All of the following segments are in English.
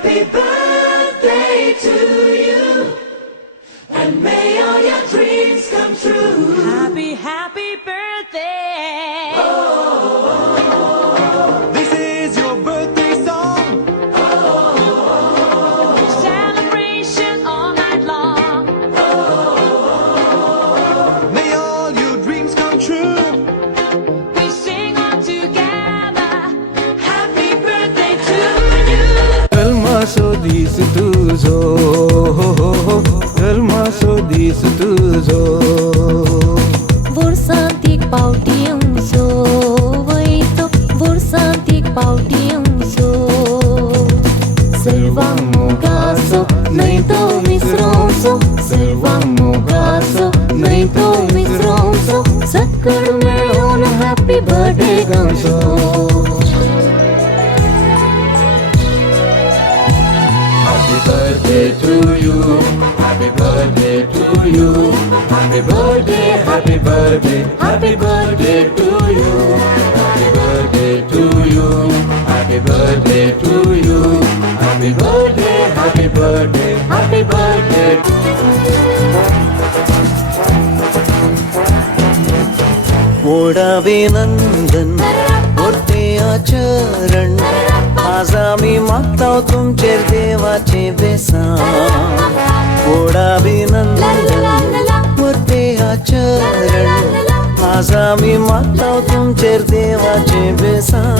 Happy birthday to you, and may all your dreams come true. Happy, happy birthday. This is your birthday song. Celebration all night long. May all your dreams come true. We sing it together. Happy birthday to you. Velma so this tuzo, Velma so this tuzo. Bursatik pautiunso, oito bursatik pautiunso. Silvang mugaso, neito visroso, silvang mugaso, neito visroso. Sakar meyon happy birthday gamso. Birthday to you, happy birthday to you, happy birthday, happy birthday, happy birthday to you, happy birthday to you, happy birthday to you, happy birthday, happy birthday, happy birthday. मोडाभिनंदन करते आचरण आज आम्ही मागतो तुमचे देवाचे बेसान मोडाभिनंदन करते आचरण आज आम्ही मागतो तुमचे देवाचे बेसान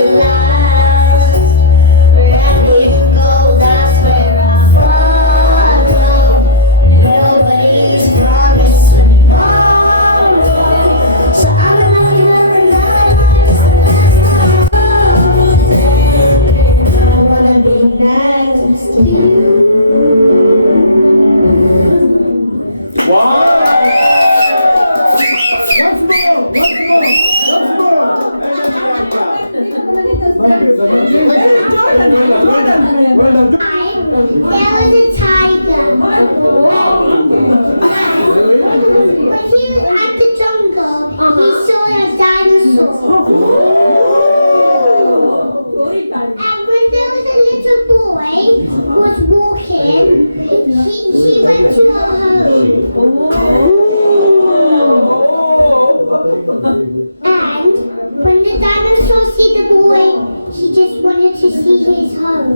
life. Wherever you go, that's where I follow. Nobody's promised tomorrow, so I'm gonna every night. I wanna be next to you. There was a tiger. When he was at the jungle, he saw a dinosaur. And when there was a little boy who was walking, he went to her home. And when the dinosaur see the boy, he just wanted to see his home.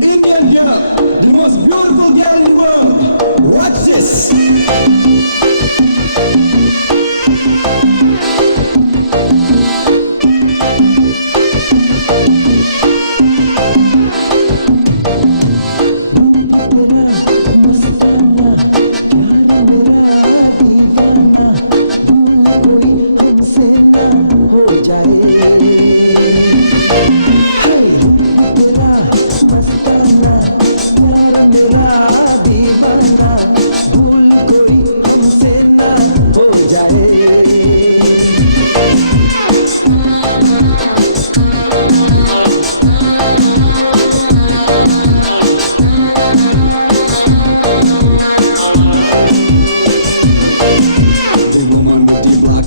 Indian girl, the most beautiful girl in the world. Watch this.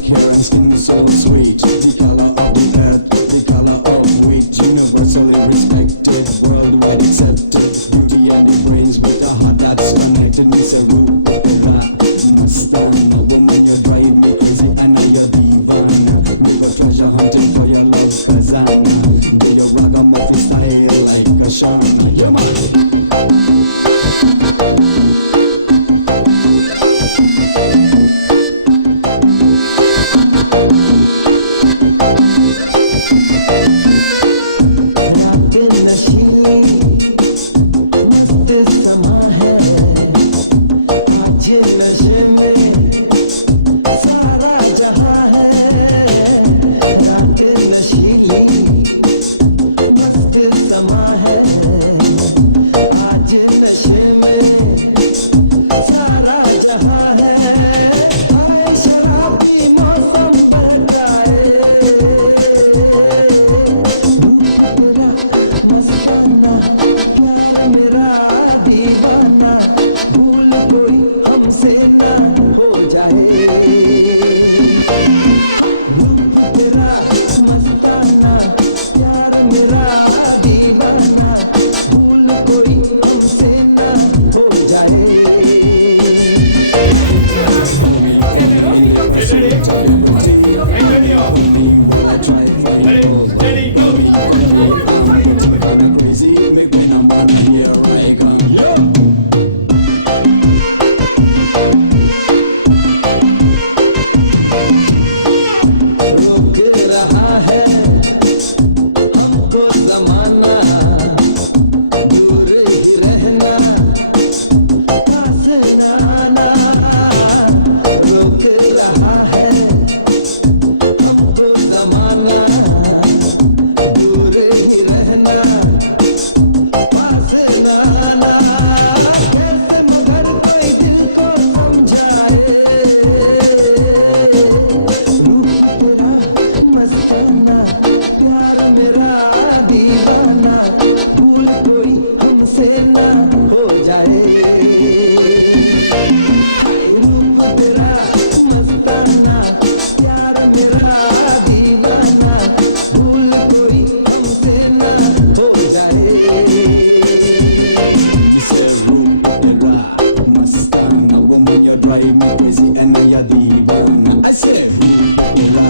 Hair and skin so sweet, the color of the earth, the color of wheat, universally respected, worldwide accepted, beauty and the brains with a heart that's connected. Me say Rupera, Mastana, woman you drive me crazy and I your divana. Me go treasure hunting for your love Kazana, do your ragamuffin style like Ashana, yeah man. नशीली मस्त समा है आज नशे में सारा जहां है रात नशीली मस्त समा है आज नशे में सारा जहां है हाय शराबी मौसम बहकाए मस्ताना प्यार मेरा दीवाना भूल कोई हमसे ना हो जाए रूप तेरा मस्ताना प्यार मेरा दीवाना भूल कोई हमसे ना हो जाए Follow me in the pursuit of liberty. Follow me while I try to find love. Follow me, I'm getting kinda crazy. Make when I'm on here I come. Yo! रोक रहा है हमको जमाना दूर ही रहना पास न आना रोक रहा है हमको जमाना दूर ही रहना पास न आना कैसे मगर कोई दिल को समझाए रूप तेरा मस्ताना प्यार मेरा दीवाना भूल कोई हमसे ना हो जाए हाय रूप तेरा मस्ताना प्यार मेरा दीवाना भूल कोई हमसे ना हो जाए You say Rupera, Mastana, woman you drive me crazy and I your divana. I say Rupera.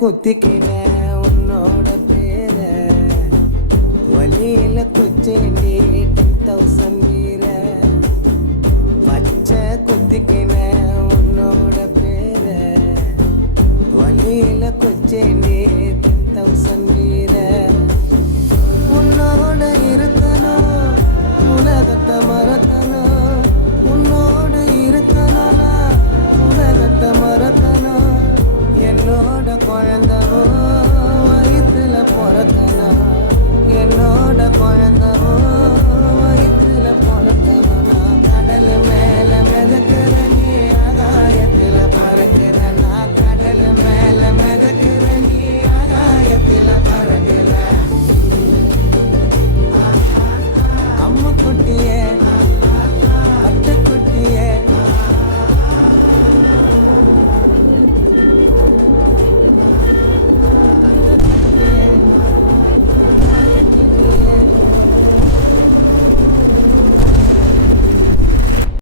कुत्ती के